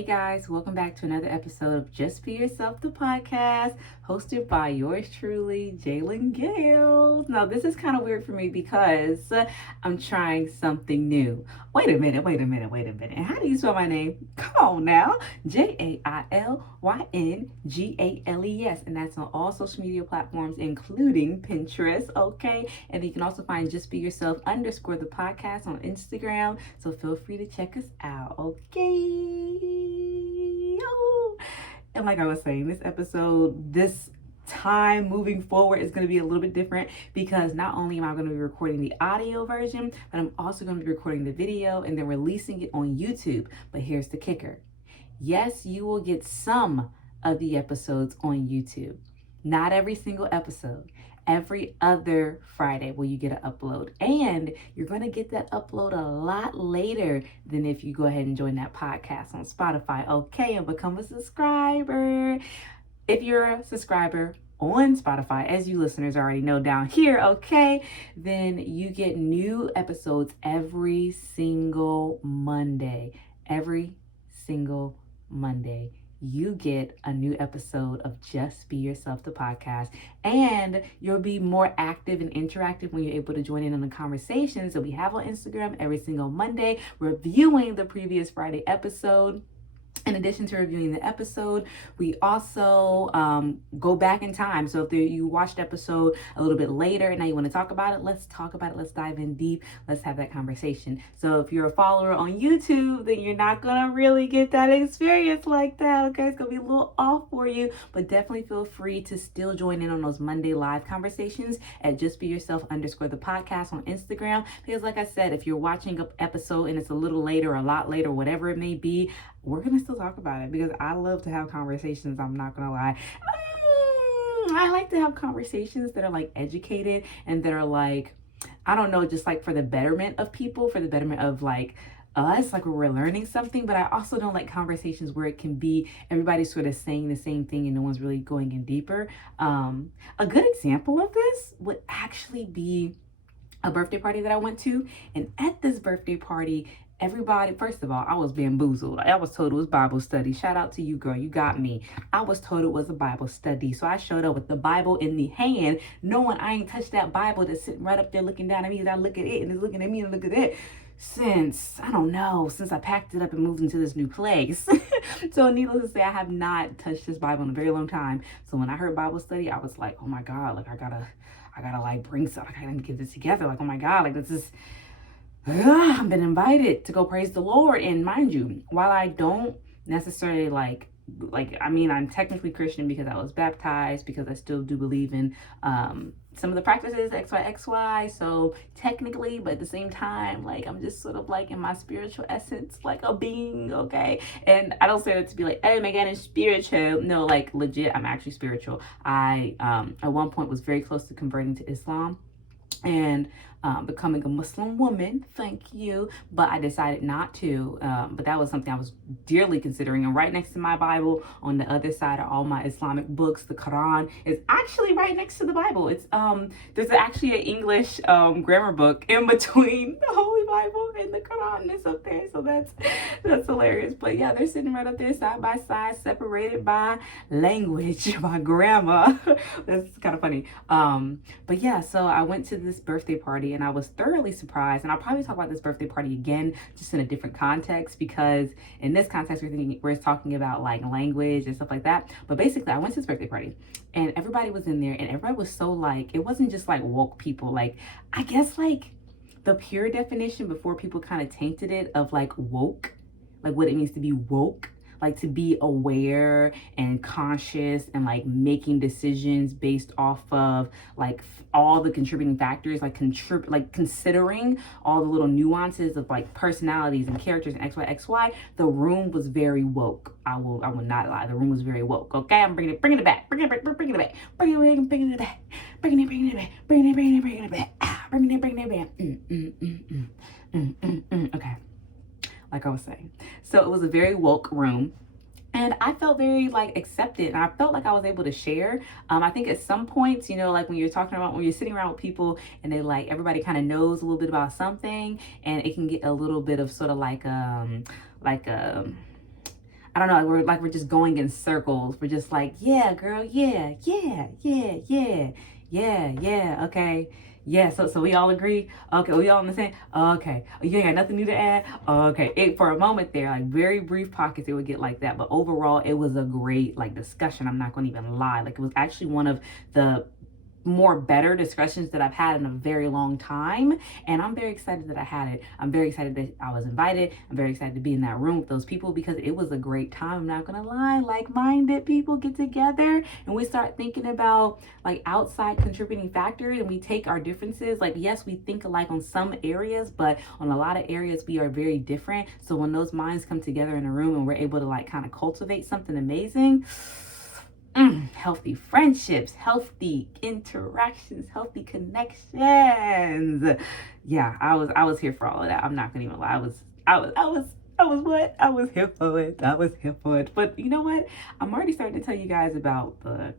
Hey guys, welcome back to another episode of Just Be Yourself, the podcast, hosted by yours truly, Jalen Gales. Now, this is kind of weird for me because I'm trying something new. Wait a minute. How do you spell my name? Come on now. Jailynggales. And that's on all social media platforms, including Pinterest, okay? And you can also find Just Be Yourself _ the podcast on Instagram. So feel free to check us out, okay? And like I was saying, this time moving forward is going to be a little bit different because not only am I going to be recording the audio version, but I'm also going to be recording the video and then releasing it on YouTube. But here's the kicker. Yes, you will get some of the episodes on YouTube. Not every single episode. Every other Friday will you get an upload. And you're going to get that upload a lot later than if you go ahead and join that podcast on Spotify, okay, and become a subscriber. If you're a subscriber on Spotify, as you listeners already know down here, okay, then you get new episodes every single Monday. Every single Monday. You get a new episode of Just Be Yourself, the podcast, and you'll be more active and interactive when you're able to join in on the conversations that we have on Instagram every single Monday, reviewing the previous Friday episode. In addition to reviewing the episode, we also go back in time. So if you watched the episode a little bit later and now you want to talk about it, let's talk about it. Let's dive in deep. Let's have that conversation. So if you're a follower on YouTube, then you're not going to really get that experience like that. Okay, it's going to be a little off for you, but definitely feel free to still join in on those Monday live conversations at Just Be Yourself _ the podcast on Instagram. Because like I said, if you're watching an episode and it's a little later, a lot later, whatever it may be, we're going to still talk about it because I love to have conversations. I'm not going to lie. I like to have conversations that are like educated and that are like, I don't know, just like for the betterment of people, for the betterment of like us, like where we're learning something. But I also don't like conversations where it can be everybody sort of saying the same thing and no one's really going in deeper. A good example of this would actually be a birthday party that I went to. And at this birthday party, everybody, first of all, I was bamboozled. I was told it was Bible study. Shout out to you, girl. You got me. I was told it was a Bible study. So I showed up with the Bible in the hand, knowing I ain't touched that Bible that's sitting right up there looking down at me. And I look at it and it's looking at me and look at it. Since I packed it up and moved into this new place. So needless to say, I have not touched this Bible in a very long time. So when I heard Bible study, I was like, oh my God, like I gotta like bring something. I gotta get this together. Like, oh my God, like this is, I've been invited to go praise the Lord. And mind you, while I don't necessarily I'm technically Christian because I was baptized, because I still do believe in some of the practices XYXY. So technically, but at the same time, like I'm just sort of like in my spiritual essence, like a being, okay? And I don't say that to be like, oh my God, I'm spiritual. No, like legit, I'm actually spiritual. I at one point was very close to converting to Islam and becoming a Muslim woman, thank you, but I decided not to, but that was something I was dearly considering. And right next to my Bible, on the other side are all my Islamic books. The Quran is actually right next to the Bible. It's there's actually an English grammar book in between the Holy Bible and the Quran. It's up there, so that's hilarious. But yeah, they're sitting right up there side by side, separated by language, by grammar. That's kind of funny. But yeah, so I went to this birthday party and I was thoroughly surprised. And I'll probably talk about this birthday party again, just in a different context, because in this context, we're talking about like language and stuff like that. But basically, I went to this birthday party and everybody was in there and everybody was so like, it wasn't just like woke people. Like, I guess like the pure definition before people kind of tainted it of like woke, like what it means to be woke. Like to be aware and conscious and like making decisions based off of like all the contributing factors, like considering all the little nuances of like personalities and characters and XYXY. The room was very woke. I will not lie. The room was very woke. Okay, I'm bringing it back. Bringing it back. Bringing it back. Bringing it back. Okay. Like I was saying. So it was a very woke room. And I felt very like accepted, and I felt like I was able to share. I think at some points, you know, like when you're sitting around with people and they like, everybody kind of knows a little bit about something, and it can get a little bit of sort of like I don't know, we're just going in circles. We're just like, yeah, girl, yeah, yeah, yeah, yeah, yeah, yeah, okay. Yeah, so we all agree? Okay, we all on the same? Okay. You ain't got nothing new to add? Okay. For a moment there, like very brief pockets, it would get like that. But overall, it was a great like discussion. I'm not gonna even lie. Like it was actually one of the more better discussions that I've had in a very long time, and I'm very excited that I had it. I'm very excited that I was invited. I'm very excited to be in that room with those people because it was a great time. I'm not gonna lie, like-minded people get together and we start thinking about like outside contributing factors, and we take our differences. Like, yes, we think alike on some areas, but on a lot of areas we are very different. So when those minds come together in a room and we're able to like kind of cultivate something amazing, healthy friendships, healthy interactions, healthy connections. Yeah, I was here for all of that. I'm not gonna even lie. I was what? I was here for it. I was here for it. But you know what? I'm already starting to tell you guys about the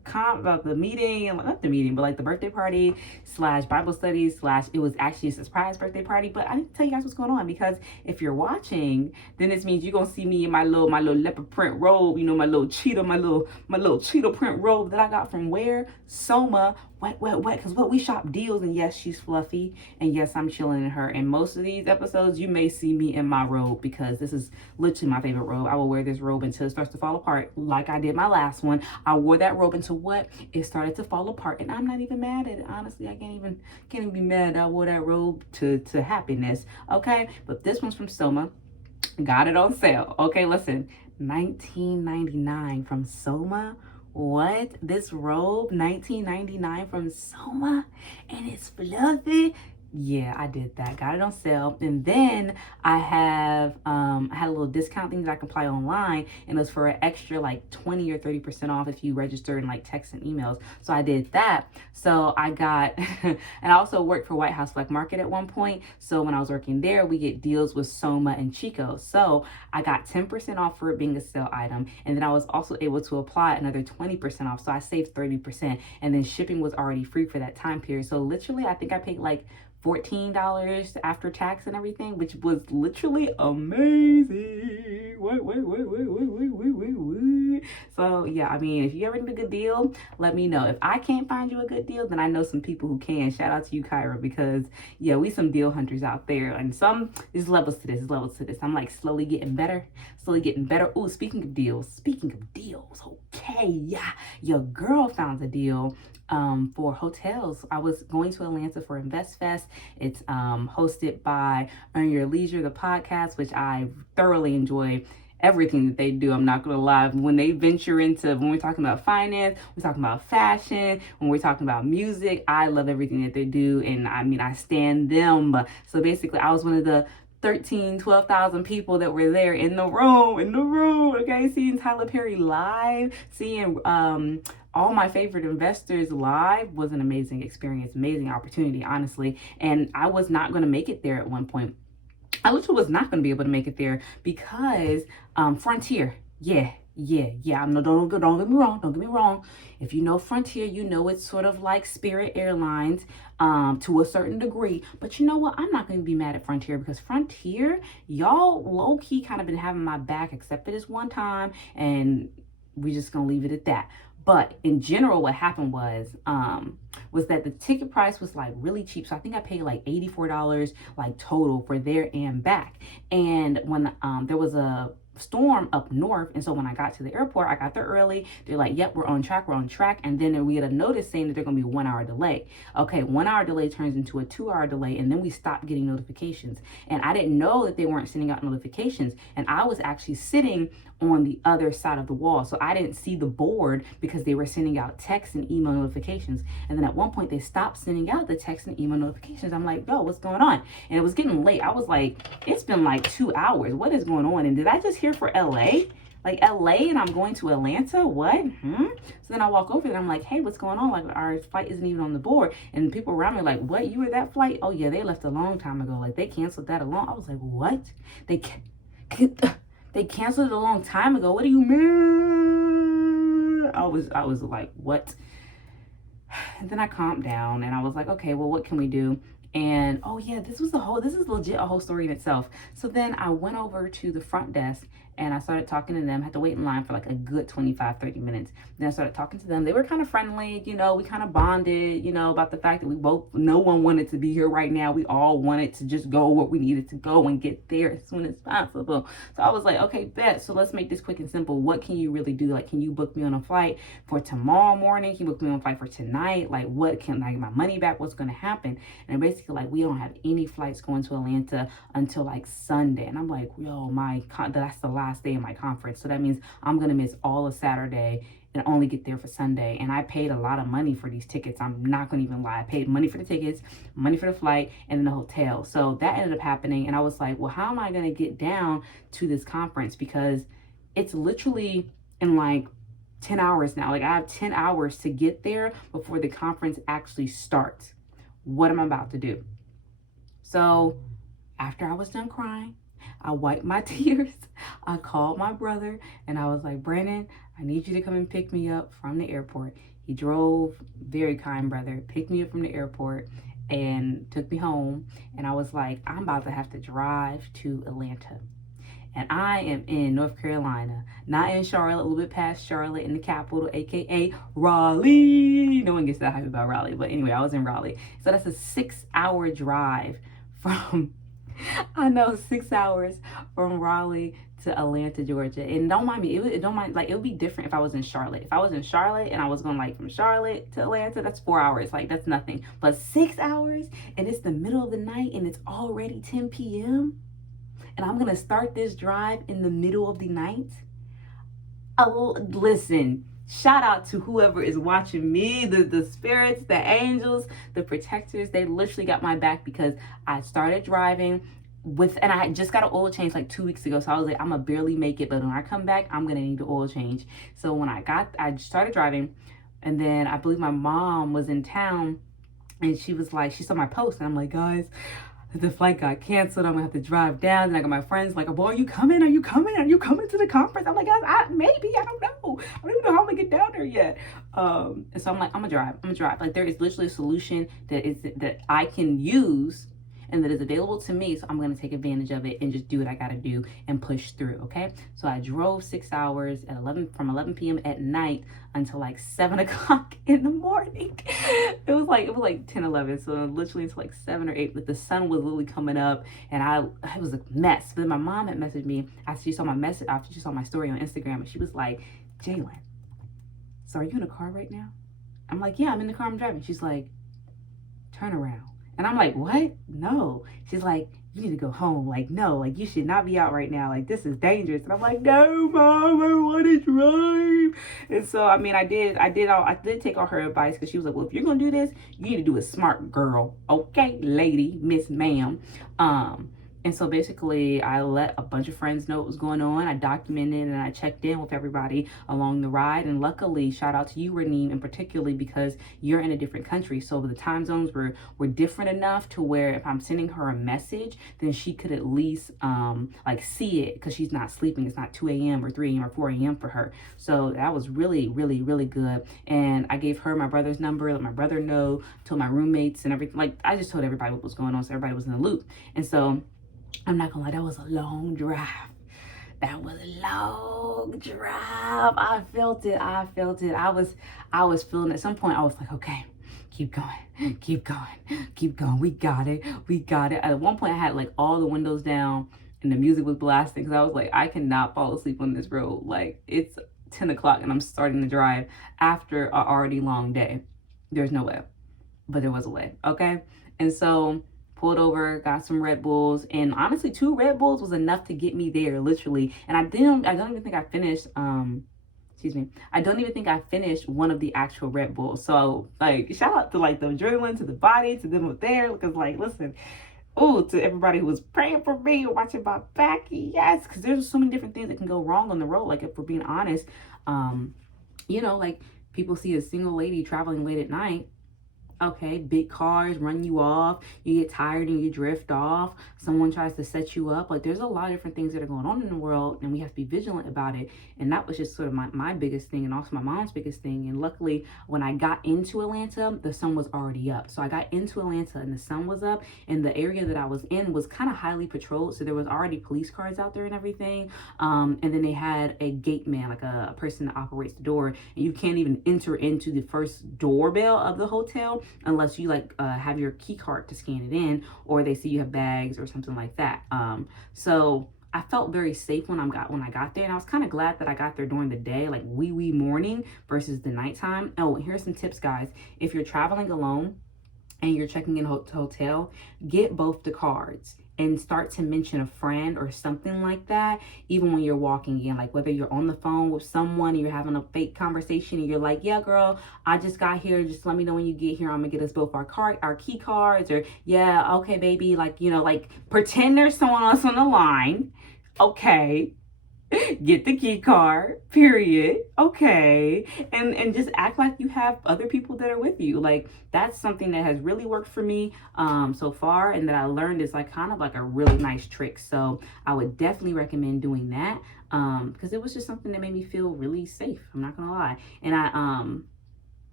meeting, and not the meeting, but like the birthday party slash Bible study slash it was actually a surprise birthday party. But I didn't tell you guys what's going on, because if you're watching, then this means you're gonna see me in my little leopard print robe, you know, my little cheetah print robe that I got from where? Soma. Wet, because what we shop deals, and yes, she's fluffy, and yes, I'm chilling in her. And most of these episodes, you may see me in my robe, because this is literally my favorite robe. I will wear this robe until it starts to fall apart, like I did my last one. I wore that robe until what? It started to fall apart, and I'm not even mad at it. Honestly, I can't even be mad. I wore that robe to happiness, okay? But this one's from Soma. Got it on sale. Okay, listen, $19.99 from Soma. What? This robe, $19.99 from Soma, and it's fluffy. Yeah, I did that. Got it on sale. And then I had a little discount thing that I can apply online, and it was for an extra like 20 or 30% off if you register in like texts and emails. So I did that. So I got and I also worked for White House Black Market at one point. So when I was working there, we get deals with Soma and Chico. So I got 10% off for it being a sale item. And then I was also able to apply another 20% off. So I saved 30%. And then shipping was already free for that time period. So literally, I think I paid like $14 after tax and everything, which was literally amazing. Wait. So yeah, I mean, if you ever need a good deal, let me know. If I can't find you a good deal, then I know some people who can. Shout out to you, Kyra, because yeah, we some deal hunters out there, and there's levels to this, I'm like slowly getting better. Ooh, speaking of deals, okay, yeah, your girl found a deal for hotels. I was going to Atlanta for Invest Fest. It's hosted by Earn Your Leisure, the podcast, which I thoroughly enjoy everything that they do. I'm not gonna lie. When they venture into, when we're talking about finance, we're talking about fashion, when we're talking about music, I love everything that they do, and I mean, I stand them. So basically, I was one of the 12,000 people that were there in the room, okay, seeing Tyler Perry live, seeing all my favorite investors live was an amazing experience, amazing opportunity, honestly. And I was not going to make it there at one point. I literally was not going to be able to make it there because Frontier, yeah. Don't get me wrong. If you know Frontier, you know it's sort of like Spirit Airlines to a certain degree. But you know what? I'm not going to be mad at Frontier, because Frontier, y'all low-key kind of been having my back, except for this one time, and we just going to leave it at that. But in general, what happened was that the ticket price was like really cheap. So I think I paid like $84 like total for there and back. And when there was a storm up north, and so when I got to the airport, I got there early. They're like, yep, we're on track, and then we get a notice saying that they're gonna be 1 hour delay. Okay, 1 hour delay turns into a 2 hour delay, and then we stopped getting notifications. And I didn't know that they weren't sending out notifications, and I was actually sitting on the other side of the wall, so I didn't see the board because they were sending out text and email notifications. And then at one point they stopped sending out the text and email notifications. I'm like, yo, what's going on? And it was getting late. I was like, it's been like 2 hours. What is going on? And did I just hear for LA? Like LA, and I'm going to Atlanta? What? So then I walk over there and I'm like, hey, what's going on? Like, our flight isn't even on the board. And people around me are like, what? You were that flight? Oh yeah, they left a long time ago. Like, they canceled that alone. I was like, what? They canceled it a long time ago. What do you mean? I was like, what? And then I calmed down and I was like, okay, well, what can we do? And oh yeah, this is legit a whole story in itself. So then I went over to the front desk and I started talking to them. I had to wait in line for like a good 25-30 minutes. Then I started talking to them. They were kind of friendly, you know, we kind of bonded, you know, about the fact that we both, no one wanted to be here right now. We all wanted to just go where we needed to go and get there as soon as possible. So I was like, okay, bet. So let's make this quick and simple. What can you really do? Like, can you book me on a flight for tomorrow morning? Can you book me on a flight for tonight? Like, what can I get my money back? What's going to happen? And basically, like, we don't have any flights going to Atlanta until like Sunday. And I'm like, yo, that's the last day of my conference. So that means I'm going to miss all of Saturday and only get there for Sunday. And I paid a lot of money for these tickets. I'm not gonna even lie. I paid money for the tickets, money for the flight, and then the hotel. So that ended up happening. And I was like, well, how am I gonna get down to this conference? Because it's literally in like 10 hours now. Like, I have 10 hours to get there before the conference actually starts. What am I about to do? So after I was done crying, I wiped my tears. I called my brother and I was like, Brandon, I need you to come and pick me up from the airport. He drove, very kind brother, picked me up from the airport and took me home. And I was like, I'm about to have to drive to Atlanta. And I am in North Carolina, not in Charlotte, a little bit past Charlotte, in the capital, aka Raleigh. No one gets that hype about Raleigh, but anyway, I was in Raleigh. So that's a 6-hour drive from, I know, 6 hours from Raleigh to Atlanta, Georgia. And don't mind me, it would be different if I was in Charlotte. If I was in Charlotte and I was going like from Charlotte to Atlanta, that's 4 hours. Like, that's nothing. But 6 hours, and it's the middle of the night and it's already 10 p.m. and I'm gonna start this drive in the middle of the night. Oh, listen, shout out to whoever is watching me, the spirits, the angels, the protectors. They literally got my back because I started driving and I just got an oil change like 2 weeks ago. So I was like, I'm gonna barely make it, but when I come back, I'm gonna need the oil change. So when I started driving, and then I believe my mom was in town, and she was like, she saw my post, and I'm like, guys, the flight got canceled. I'm gonna have to drive down. And I got my friends like, boy, are you coming? Are you coming? Are you coming to the conference? I'm like, guys, maybe, I don't know. I don't even know how I'm gonna get down there yet. And so I'm like, I'm gonna drive. Like, there is literally a solution that I can use and that is available to me. So I'm gonna take advantage of it and just do what I gotta do and push through, okay? So I drove 6 hours from 11 p.m. at night until like 7 o'clock in the morning. It was like 10, 11. So literally until like 7 or 8, but the sun was literally coming up and it was a mess. But then my mom had messaged me after she saw my story on Instagram, and she was like, Jalen, so are you in a car right now? I'm like, yeah, I'm in the car, I'm driving. She's like, turn around. And I'm like, what? No. She's like, you need to go home. Like, no, like, you should not be out right now. Like, this is dangerous. And I'm like, no, Mom, I want to drive. And so, I mean, I did take all her advice, because she was like, well, if you're going to do this, you need to do it smart, girl. Okay, lady, Miss Ma'am. And so basically, I let a bunch of friends know what was going on. I documented and I checked in with everybody along the ride. And luckily, shout out to you, Raneem, and particularly because you're in a different country. So the time zones were different enough to where if I'm sending her a message, then she could at least like see it, because she's not sleeping. It's not 2 a.m. or 3 a.m. or 4 a.m. for her. So that was really, really, really good. And I gave her my brother's number, let my brother know, told my roommates and everything. Like, I just told everybody what was going on, so everybody was in the loop. And so I'm not gonna lie, that was a long drive. That was a long drive. I felt it. I was feeling it. At some point I was like, okay, keep going. We got it. At one point I had like all the windows down and the music was blasting, because I was like, I cannot fall asleep on this road. Like, it's 10 o'clock and I'm starting to drive after an already long day. There's no way, but there was a way, okay? And so pulled over, got some Red Bulls, and honestly 2 Red Bulls was enough to get me there, literally. And I don't even think I finished I don't even think I finished one of the actual Red Bulls. So, like, shout out to like the adrenaline, to the body, to them up there, because like, listen, to everybody who was praying for me, watching my back, yes, because there's so many different things that can go wrong on the road. Like, if we're being honest, you know, like, people see a single lady traveling late at night, Okay, big cars run you off, you get tired and you drift off, someone tries to set you up. Like, there's a lot of different things that are going on in the world, and we have to be vigilant about it. And that was just sort of my biggest thing, and also my mom's biggest thing. And luckily, when I got into Atlanta, the sun was already up. So I got into Atlanta and the sun was up, and the area that I was in was kind of highly patrolled. So there was already police cars out there and everything. And then they had a gate man, like a person that operates the door, and you can't even enter into the first doorbell of the hotel unless you have your key card to scan it in, or they see you have bags or something like that. So I felt very safe when I got there, and I was kind of glad that I got there during the day, like wee morning versus the nighttime. Oh, here's some tips, guys. If you're traveling alone and you're checking in hotel, get both the cards and start to mention a friend or something like that, even when you're walking in. Like, whether you're on the phone with someone and you're having a fake conversation and you're like, yeah, girl, I just got here, just let me know when you get here, I'm gonna get us both our key cards. Or, yeah, okay, baby, like, pretend there's someone else on the line. Okay, get the key card, period. Okay. And just act like you have other people that are with you. Like, that's something that has really worked for me so far, and that I learned is kind of a really nice trick. So I would definitely recommend doing that, because it was just something that made me feel really safe, I'm not gonna lie. And I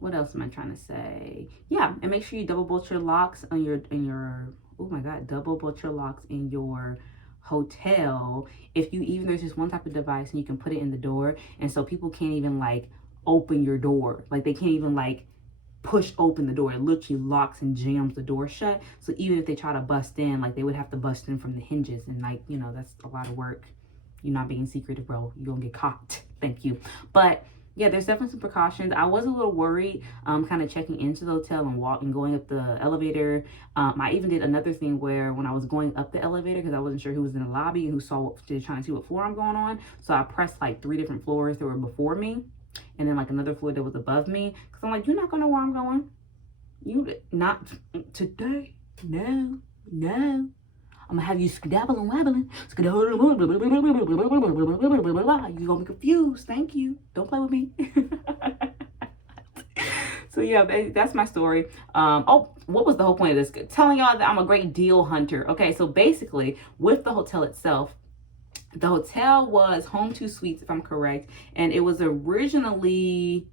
what else am I trying to say? Yeah, and make sure you double bolt your locks on your oh my god, double bolt your locks in your hotel. If you even, there's just one type of device and you can put it in the door, and so people can't even open your door. Like, they can't even push open the door. It literally locks and jams the door shut. So even if they try to bust in, they would have to bust in from the hinges, and that's a lot of work. You're not being secretive, bro. You're gonna get caught. Thank you. But yeah, there's definitely some precautions. I was a little worried, kind of checking into the hotel and going up the elevator. I even did another thing where when I was going up the elevator, because I wasn't sure who was in the lobby and who trying to see what floor I'm going on. So I pressed 3 different floors that were before me, and then another floor that was above me. Because I'm like, you're not gonna know where I'm going. You not today. No. I'm gonna have you skedabbling, wabbling. You're gonna be confused. Thank you. Don't play with me. So yeah, that's my story. What was the whole point of this? Telling y'all that I'm a great deal hunter. Okay, so basically, with the hotel itself, the hotel was Home 2 Suites, if I'm correct, and it was originally,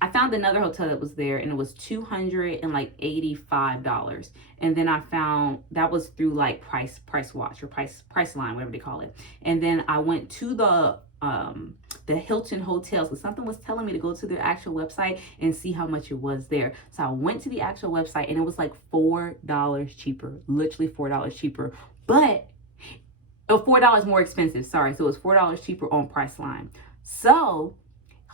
I found another hotel that was there, and it was $285. And then I found that was through Price Watch or Priceline, whatever they call it. And then I went to the Hilton hotels, because something was telling me to go to their actual website and see how much it was there. So I went to the actual website, and it was $4 cheaper, literally $4 cheaper, but $4 more expensive. Sorry, so it was $4 cheaper on Priceline. So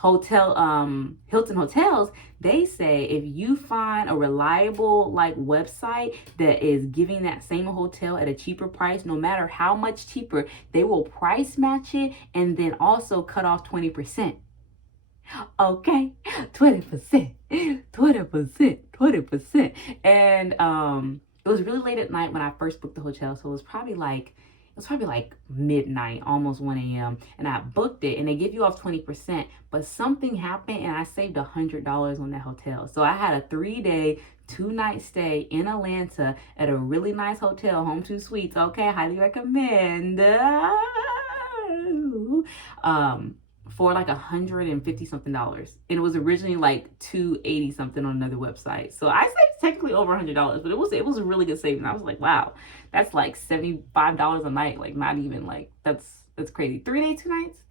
Hilton hotels, they say if you find a reliable website that is giving that same hotel at a cheaper price, no matter how much cheaper, they will price match it and then also cut off 20%. Okay, 20%. And it was really late at night when I first booked the hotel, so it was probably midnight, almost 1 a.m. And I booked it, and they give you off 20%, but something happened and I saved $100 on that hotel. So I had a 3-day, 2-night stay in Atlanta at a really nice hotel, Home 2 Suites. Okay, highly recommend. For $150 something. And it was originally $280 something on another website. So I saved technically over $100, but it was a really good saving. I was like, wow, that's $75 a night. Not even that's crazy. 3 day, 2 nights.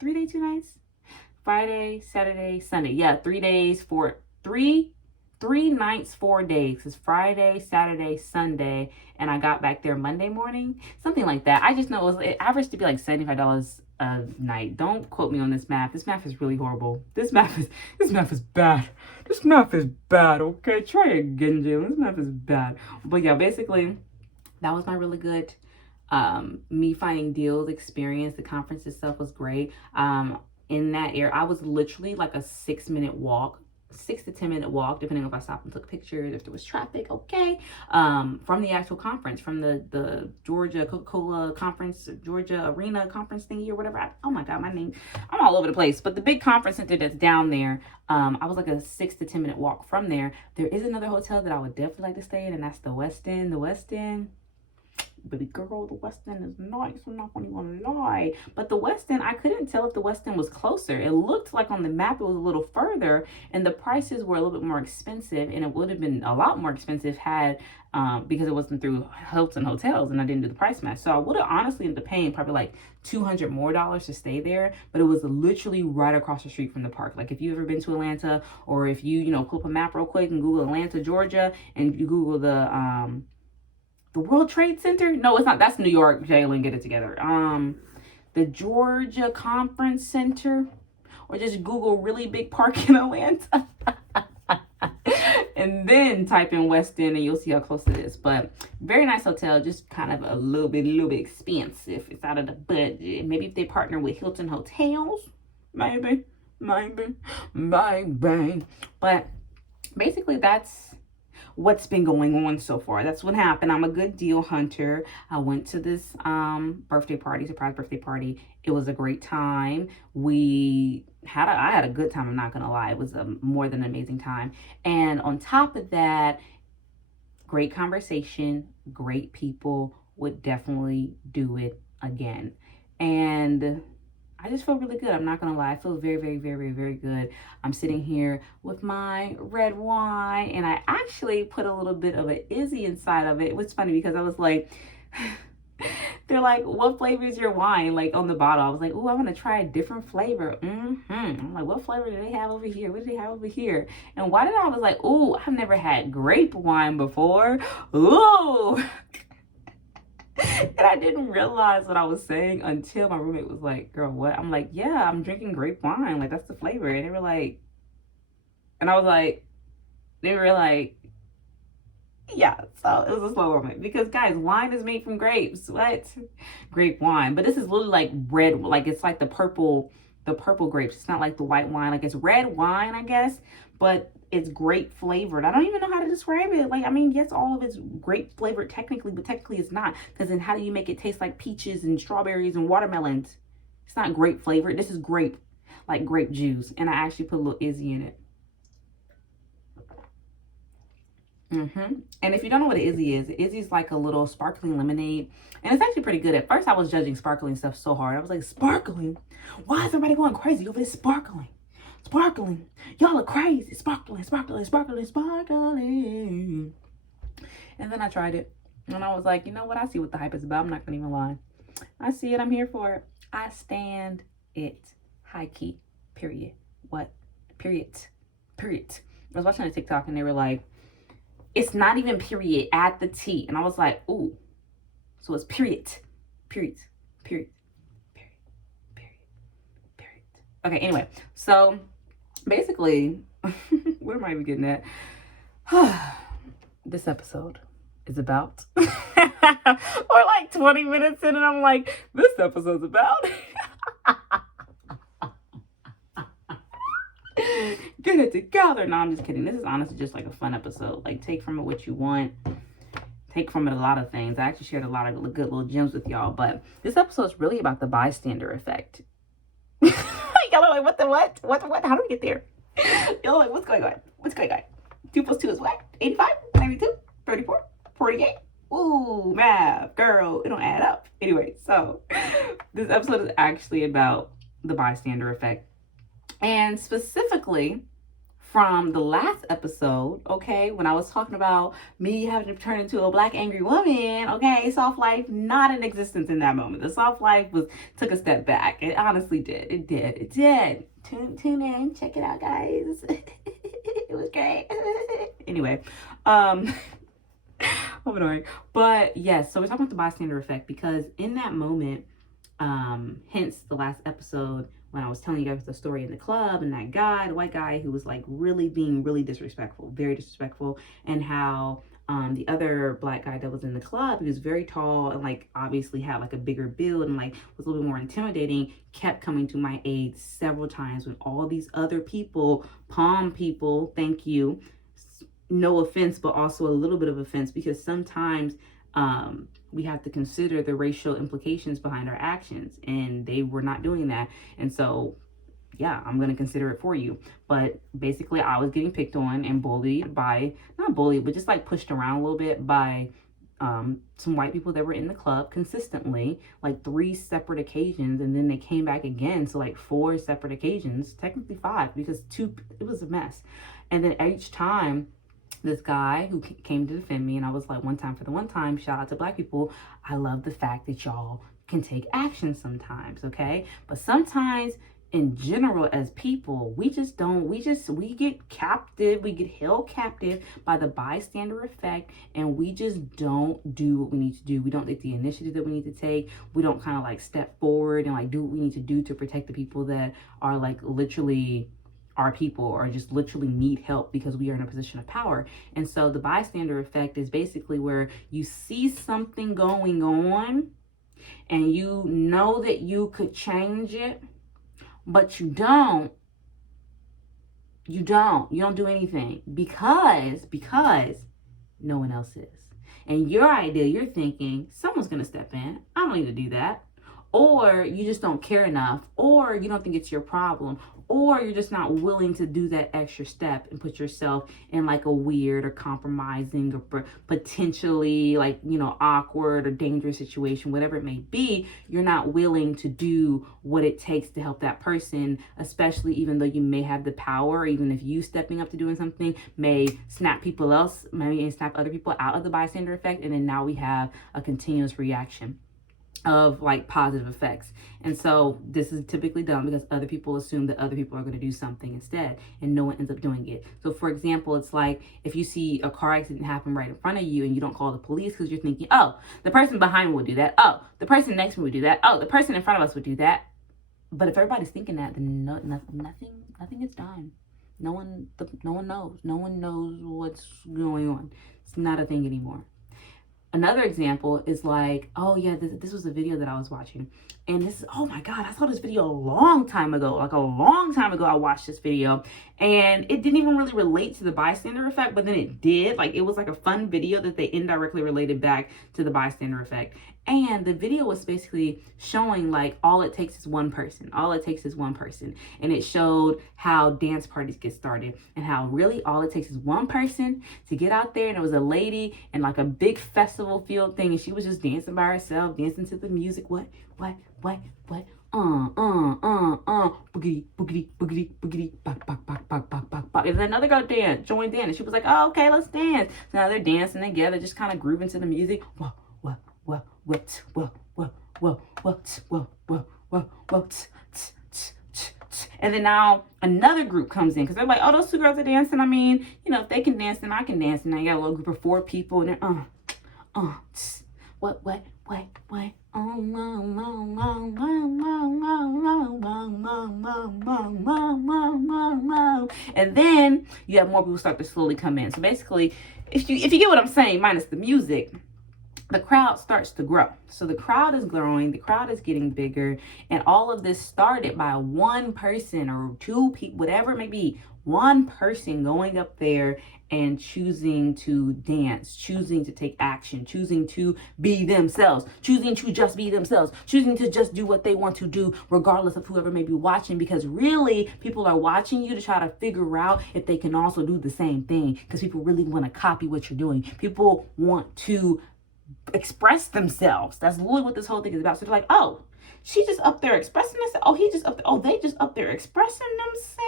Friday, Saturday, Sunday. Yeah, 3 days for 3 nights, 4 days. It's Friday, Saturday, Sunday, and I got back there Monday morning, something like that. I just know it averaged to be $75 a night. Don't quote me on this math. This math is really horrible. This math is bad. This math is bad. Okay, try again, Jalen. This math is bad. But yeah, basically, that was my really good me finding deals experience. The conference itself was great. In that area, I was literally a 6-minute walk 6 to 10 minute walk, depending if I stopped and took pictures, if there was traffic, okay, from the actual conference, from the Georgia Coca-Cola conference, Georgia Arena conference thingy or whatever. Oh my God, my name, I'm all over the place. But the big conference center that's down there, I was like a 6 to 10 minute walk from there. There is another hotel that I would definitely like to stay in, and that's the Westin. The Westin, baby girl, the Westin is nice. I'm not going to even lie. But the Westin, I couldn't tell if the Westin was closer. It looked like on the map it was a little further, and the prices were a little bit more expensive, and it would have been a lot more expensive had, because it wasn't through Hilton Hotels and I didn't do the price match. So I would have honestly ended up paying probably like $200 more to stay there, but it was literally right across the street from the park. Like if you've ever been to Atlanta, or if you pull up a map real quick and Google Atlanta, Georgia, and you Google the World Trade Center? No, it's not. That's New York. Jalen, get it together. The Georgia Conference Center, or just Google really big park in Atlanta, and then type in Westin, and you'll see how close it is. But very nice hotel, just kind of a little bit expensive. It's out of the budget. Maybe if they partner with Hilton Hotels, maybe. But basically, that's what's been going on so far. That's what happened. I'm a good deal hunter. I went to this birthday party, surprise birthday party. It was a great time. I had a good time, I'm not gonna lie. It was a more than amazing time. And on top of that, great conversation, great people. Would definitely do it again. And I just feel really good. I'm not gonna lie. I feel very, very, very, very good. I'm sitting here with my red wine, and I actually put a little bit of an Izzy inside of it. It was funny because I was like, they're like, what flavor is your wine? Like on the bottle, I was like, oh, I want to try a different flavor. I'm like, what flavor do they have over here? What do they have over here? And why did I was like, oh, I've never had grape wine before. Ooh. And I didn't realize what I was saying until my roommate was like, girl, what? I'm like, yeah, I'm drinking grape wine. Like, that's the flavor. And they were like, and I was like, they were like, yeah. So it was a slow moment because, guys, wine is made from grapes. What? Grape wine. But this is literally like red, like it's like the purple grapes. It's not like the white wine. Like it's red wine, I guess, but it's grape flavored. I don't even know how to describe it. Like, I mean, yes, all of it's grape flavored technically, but technically it's not. Because then how do you make it taste like peaches and strawberries and watermelons? It's not grape flavored. This is grape, like grape juice. And I actually put a little Izzy in it. And if you don't know what an Izzy is like a little sparkling lemonade. And it's actually pretty good. At first, I was judging sparkling stuff so hard. I was like, sparkling? Why is everybody going crazy over this sparkling? Sparkling. Y'all are crazy. Sparkling. And then I tried it. And I was like, you know what? I see what the hype is about. I'm not going to even lie. I see it. I'm here for it. I stand it. High key. Period. What? Period. I was watching a TikTok and they were like, it's not even period, add the T. And I was like, ooh. So it's period. Okay, anyway. So basically, what am I even getting at? This episode is about, or like 20 minutes in and I'm like, this episode's about. Get it together. No, I'm just kidding. This is honestly just like a fun episode. Like, take from it what you want. Take from it a lot of things. I actually shared a lot of good little gems with y'all. But this episode is really about the bystander effect. Y'all are like, what? How do we get there? Y'all are like, what's going on? 2 plus 2 is what? 85? 92? 34? 48? Ooh, math. Girl, it don't add up. Anyway, so this episode is actually about the bystander effect. And specifically from the last episode, okay, when I was talking about me having to turn into a black angry woman, okay, soft life not in existence in that moment. The soft life took a step back. It honestly did. It did. Tune in, check it out, guys. It was great. Anyway, I'm annoying. But yes, so we're talking about the bystander effect because in that moment, hence the last episode when I was telling you guys the story in the club and that guy, the white guy who was like really being really disrespectful, very disrespectful, and how the other black guy that was in the club, he was very tall and like obviously had like a bigger build and like was a little bit more intimidating, kept coming to my aid several times when all these other people, palm people, thank you, no offense, but also a little bit of offense, because sometimes we have to consider the racial implications behind our actions, and they were not doing that. And so yeah, I'm going to consider it for you. But basically, I was getting picked on and bullied by, not bullied, but just like pushed around a little bit by some white people that were in the club consistently, like 3 separate occasions. And then they came back again. So like 4 separate occasions, technically 5, because 2, it was a mess. And then each time, this guy who came to defend me, and I was like, one time for the one time, shout out to black people, I love the fact that y'all can take action sometimes, okay? But sometimes in general as people, we get captive, we get held captive by the bystander effect, and we just don't do what we need to do. We don't take the initiative that we need to take. We don't kind of like step forward and like do what we need to do to protect the people that are like literally our people, or just literally need help because we are in a position of power. And so the bystander effect is basically where you see something going on and you know that you could change it, but you don't do anything because no one else is. And your idea, you're thinking someone's going to step in, I don't need to do that. Or you just don't care enough, or you don't think it's your problem, or you're just not willing to do that extra step and put yourself in like a weird or compromising or potentially like, you know, awkward or dangerous situation, whatever it may be. You're not willing to do what it takes to help that person, especially even though you may have the power, even if you stepping up to doing something may snap other people out of the bystander effect. And then now we have a continuous reaction of like positive effects. And so this is typically done because other people assume that other people are going to do something instead, and no one ends up doing it. So for example, it's like if you see a car accident happen right in front of you and you don't call the police because you're thinking, oh, the person behind me would do that, oh, the person next to me would do that, oh, the person in front of us would do that. But if everybody's thinking that, then nothing gets done. No one knows. No one knows what's going on. It's not a thing anymore. Another example is like, oh yeah, this was a video that I was watching. And this is, oh my God, I saw this video a long time ago. Like a long time ago, I watched this video. And it didn't even really relate to the bystander effect, but then it did. Like, it was like a fun video that they indirectly related back to the bystander effect. And the video was basically showing like all it takes is one person. All it takes is one person. And it showed how dance parties get started and how really all it takes is one person to get out there. And it was a lady in like a big festival field thing. And she was just dancing by herself, dancing to the music. What? Boogity, boogity, boogity, boogity, bop, bop, bop, bop, bop, bop, bop. And then another girl joined in, and she was like, oh, okay, let's dance. So now they're dancing together, just kind of grooving to the music. Whoa, whoa, whoa, whoa, whoa, whoa, whoa, whoa, whoa, whoa, whoa, whoa. And then now another group comes in because they're like, oh, those 2 girls are dancing. I mean, you know, if they can dance, then I can dance. And now you got a little group of 4 people, and they're what? And then you have more people start to slowly come in. So basically, if you get what I'm saying, minus the music, the crowd starts to grow. So the crowd is growing, the crowd is getting bigger, and all of this started by one person or 2 people, whatever it may be, one person going up there and choosing to dance, choosing to take action, choosing to be themselves, choosing to just be themselves, choosing to just do what they want to do, regardless of whoever may be watching, because really people are watching you to try to figure out if they can also do the same thing, because people really want to copy what you're doing. People want to express themselves. That's literally what this whole thing is about. So they're like, oh, she just up there expressing herself. Oh, he just up there. Oh, they just up there expressing themselves.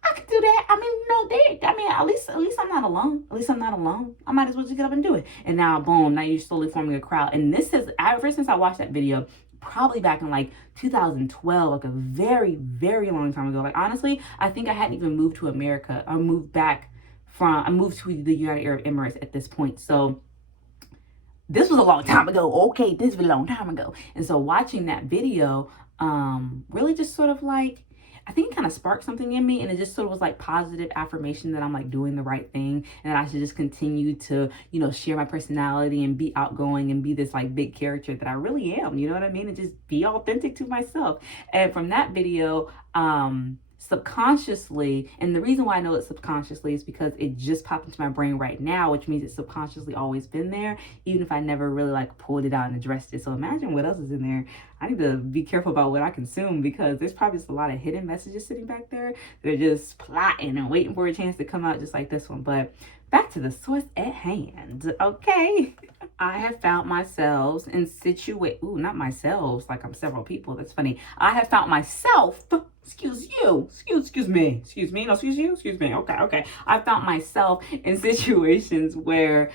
I could do that. I mean, at least I'm not alone. At least I'm not alone. I might as well just get up and do it. And now, boom, now you're slowly forming a crowd. And this is, ever since I watched that video, probably back in like 2012, like a very, very long time ago. Like, honestly, I think I hadn't even moved to America. I moved to the United Arab Emirates at this point. So this was a long time ago. Okay, this was a long time ago. And so watching that video, really just sort of like, I think it kind of sparked something in me, and it just sort of was like positive affirmation that I'm like doing the right thing, and that I should just continue to, you know, share my personality and be outgoing and be this like big character that I really am, you know what I mean? And just be authentic to myself. And from that video, subconsciously, and the reason why I know it's subconsciously is because it just popped into my brain right now, which means it's subconsciously always been there, even if I never really like pulled it out and addressed it. So imagine what else is in there. I need to be careful about what I consume, because there's probably just a lot of hidden messages sitting back there. They're just plotting and waiting for a chance to come out, just like this one. But back to the source at hand, okay? I have found myself in not myself, like I'm several people. That's funny. I have found myself, excuse me. No, excuse me. Okay. I found myself in situations where,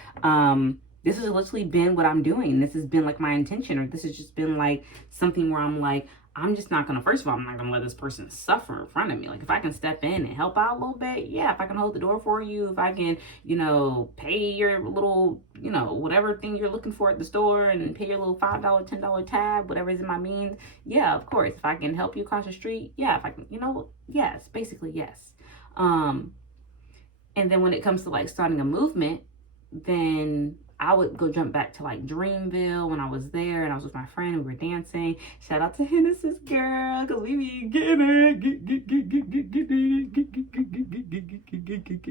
this has literally been what I'm doing. This has been like my intention, or this has just been like something where I'm like, I'm just not gonna, first of all, I'm not gonna let this person suffer in front of me. Like if I can step in and help out a little bit, yeah, if I can hold the door for you, if I can, you know, pay your little, you know, whatever thing you're looking for at the store and pay your little $5, $10 tab, whatever is in my means, yeah, of course. If I can help you across the street, yeah, if I can, you know, yes, basically yes. And then when it comes to like starting a movement, then I would go jump back to like Dreamville when I was there and I was with my friend, we were dancing. Shout out to Hennessy's girl, cause we be getting it.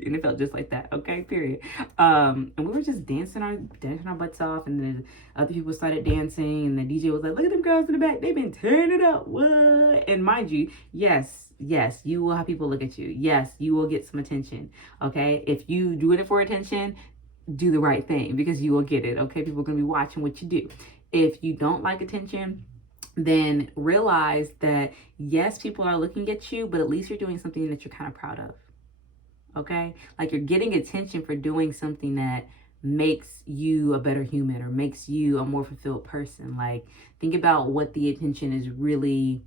And it felt just like that, okay, period. And we were just dancing our butts off, and then other people started dancing, and the DJ was like, look at them girls in the back, they've been tearing it up. What? And mind you, yes, you will have people look at you. Yes, you will get some attention. Okay. If you do it for attention, do the right thing, because you will get it. Okay. People are going to be watching what you do. If you don't like attention, then realize that yes, people are looking at you, but at least you're doing something that you're kind of proud of. Okay. Like you're getting attention for doing something that makes you a better human or makes you a more fulfilled person. Like think about what the attention is really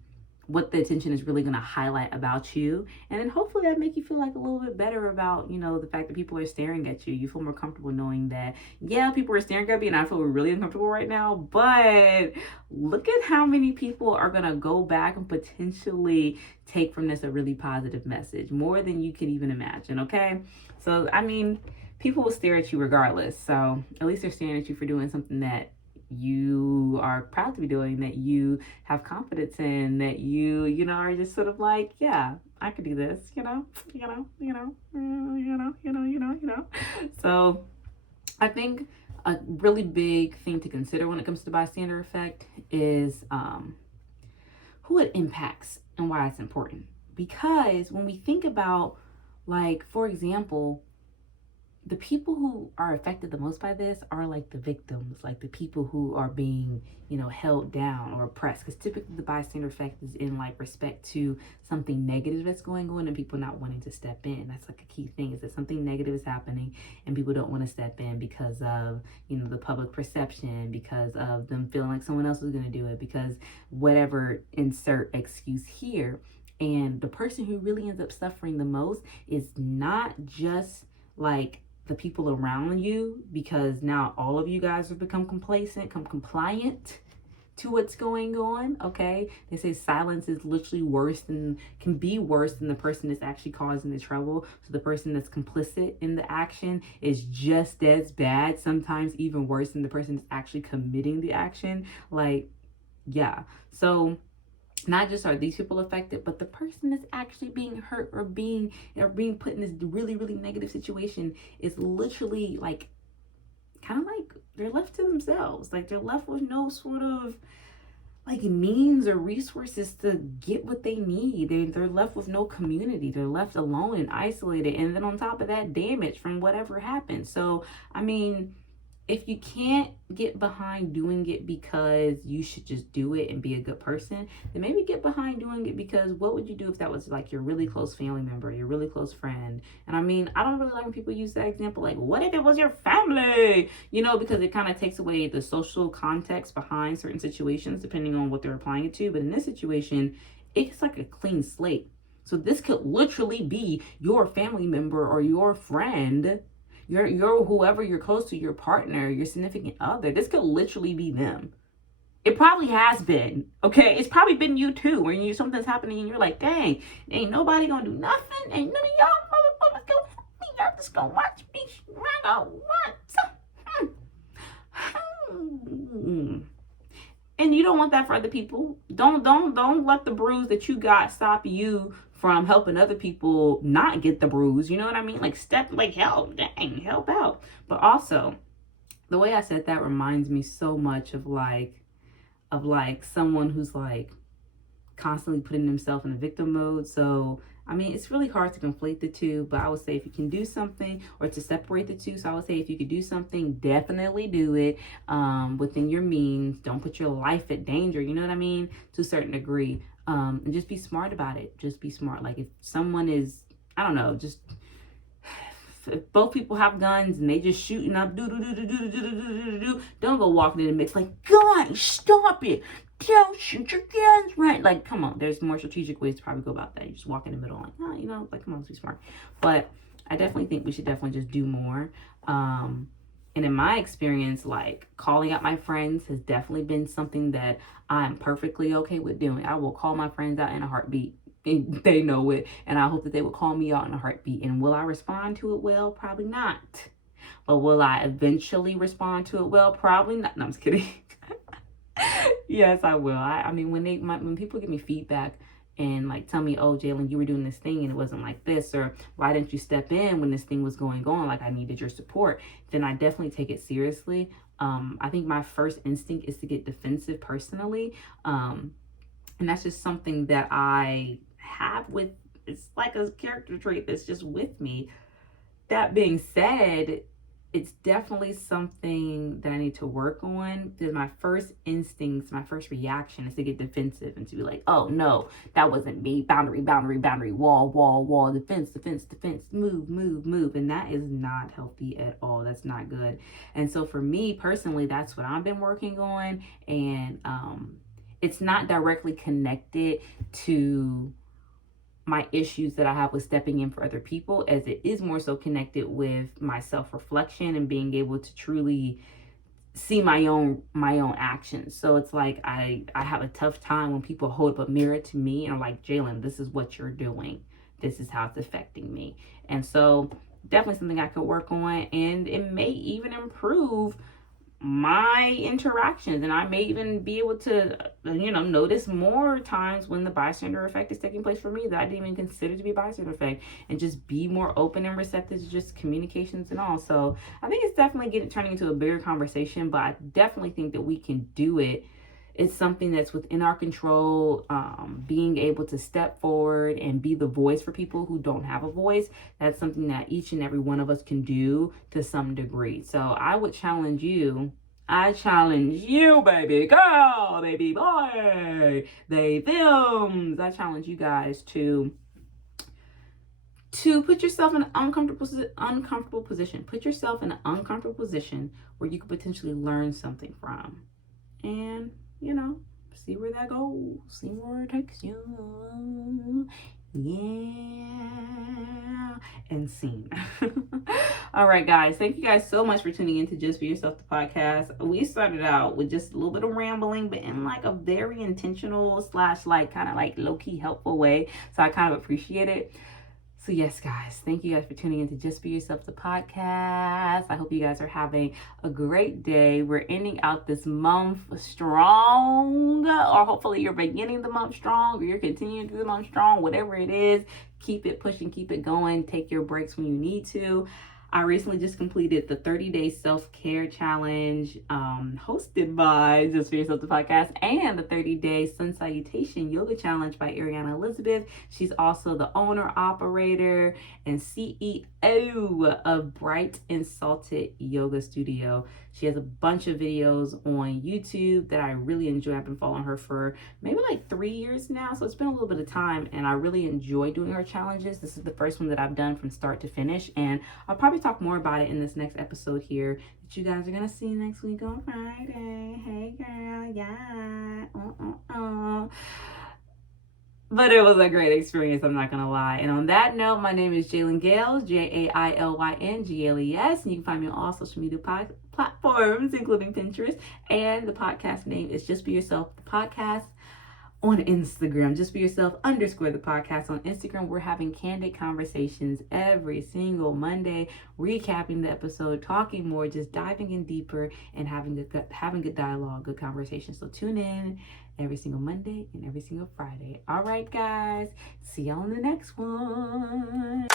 going to highlight about you, and then hopefully that make you feel like a little bit better about, you know, the fact that people are staring at you. You feel more comfortable knowing that, yeah, people are staring at me and I feel really uncomfortable right now, but look at how many people are going to go back and potentially take from this a really positive message, more than you can even imagine. Okay, so I mean, people will stare at you regardless, so at least they're staring at you for doing something that you are proud to be doing, that you have confidence in, that you know, are just sort of like, yeah, I could do this, you know. So I think a really big thing to consider when it comes to bystander effect is who it impacts and why it's important. Because when we think about, like, for example, the people who are affected the most by this are like the victims, like the people who are being, you know, held down or oppressed. Because typically the bystander effect is in like respect to something negative that's going on and people not wanting to step in. That's like a key thing, is that something negative is happening and people don't want to step in because of, you know, the public perception, because of them feeling like someone else is going to do it, because whatever, insert excuse here. And the person who really ends up suffering the most is not just like the people around you, because now all of you guys have become complacent, compliant to what's going on. Okay, they say silence is literally can be worse than the person that's actually causing the trouble. So the person that's complicit in the action is just as bad, sometimes even worse than the person that's actually committing the action. Like, yeah, so not just are these people affected, but the person that's actually being hurt or being put in this really, really negative situation is literally like, kind of like they're left to themselves. Like they're left with no sort of like means or resources to get what they need. They're left with no community. They're left alone and isolated. And then on top of that, damage from whatever happened. So, I mean, if you can't get behind doing it because you should just do it and be a good person, then maybe get behind doing it because what would you do if that was like your really close family member, your really close friend? And I mean, I don't really like when people use that example, like, what if it was your family? You know, because it kind of takes away the social context behind certain situations, depending on what they're applying it to. But in this situation, it's like a clean slate. So this could literally be your family member or your friend, your whoever you're close to, your partner, your significant other. This could literally be them. It probably has been, okay? It's probably been you too, when something's happening and you're like, dang, ain't nobody gonna do nothing. Ain't none of y'all motherfuckers gonna help me. Y'all just gonna watch me. And you don't want that for other people. Don't let the bruise that you got stop you from helping other people not get the bruise. You know what I mean? Like help, dang, help out. But also, the way I said that reminds me so much of someone who's like constantly putting themselves in a victim mode. So I mean, it's really hard to conflate the two, but I would say if you can do something, or to separate the two. So I would say if you could do something, definitely do it within your means. Don't put your life at danger, you know what I mean, to a certain degree. And just be smart about it. Just be smart. Like if someone is, I don't know, just if both people have guns and they just shooting up, don't go walking in the mix like, guys, stop it. Don't shoot your guns, right? Like, come on. There's more strategic ways to probably go about that. You just walk in the middle, like, oh, you know, like, come on, let's be smart. But I definitely think we should definitely just do more. And in my experience, like, calling out my friends has definitely been something that I'm perfectly okay with doing. I will call my friends out in a heartbeat. And they know it, and I hope that they would call me out in a heartbeat. And will I respond to it well? Probably not. But will I eventually respond to it well? Probably not. No, I'm just kidding. Yes, I will. I mean, when people give me feedback and like tell me, oh, Jalen, you were doing this thing and it wasn't like this, or why didn't you step in when this thing was going on? Like I needed your support. Then I definitely take it seriously. I think my first instinct is to get defensive personally. And that's just something that I have with, it's like a character trait that's just with me. That being said, it's definitely something that I need to work on, because my first instincts, my first reaction is to get defensive and to be like, oh no, that wasn't me. Boundary, boundary, boundary, wall, wall, wall, defense, defense, defense, move, move, move. And that is not healthy at all. That's not good. And so for me personally, that's what I've been working on. And it's not directly connected to my issues that I have with stepping in for other people, as it is more so connected with my self-reflection and being able to truly see my own actions. So it's like I have a tough time when people hold up a mirror to me and are like, Jalen, this is what you're doing. This is how it's affecting me. And so definitely something I could work on, and it may even improve my interactions, and I may even be able to, you know, notice more times when the bystander effect is taking place for me that I didn't even consider to be bystander effect, and just be more open and receptive to just communications and all. So I think it's definitely turning into a bigger conversation, but I definitely think that we can do it. It's something that's within our control. Being able to step forward and be the voice for people who don't have a voice, that's something that each and every one of us can do to some degree. So I would challenge you. I challenge you, baby girl, baby boy, they films. I challenge you guys to put yourself in an uncomfortable position. Put yourself in an uncomfortable position where you could potentially learn something from. And you know, see where that goes, see where it takes you. Yeah, and scene. All right, guys, thank you guys so much for tuning in to Just Be Yourself, the podcast. We started out with just a little bit of rambling, but in like a very intentional / like kind of like low-key helpful way. So I kind of appreciate it. So yes, guys, thank you guys for tuning in to Just Be Yourself, the podcast. I hope you guys are having a great day. We're ending out this month strong, or hopefully you're beginning the month strong, or you're continuing through the month strong. Whatever it is, keep it pushing, keep it going. Take your breaks when you need to. I recently just completed the 30-day self-care challenge hosted by Just Be Yourself, the podcast, and the 30-day sun salutation yoga challenge by Ariana Elizabeth. She's also the owner, operator, and CEO of Bright and Salted Yoga Studio. She has a bunch of videos on YouTube that I really enjoy. I've been following her for maybe like 3 years now, so it's been a little bit of time, and I really enjoy doing her challenges. This is the first one that I've done from start to finish, and I'll probably talk more about it in this next episode here that you guys are gonna see next week on Friday. Hey girl, yeah. But it was a great experience, I'm not gonna lie. And on that note, my name is Jalen Gales, Jailyn Gales, and you can find me on all social media platforms, including Pinterest. And the podcast name is Just Be Yourself, the podcast on Instagram. Just Be Yourself _ the podcast on Instagram. We're having candid conversations every single Monday, recapping the episode, talking more, just diving in deeper, and having good dialogue, good conversation. So tune in every single Monday and every single Friday. All right, guys. See y'all in the next one.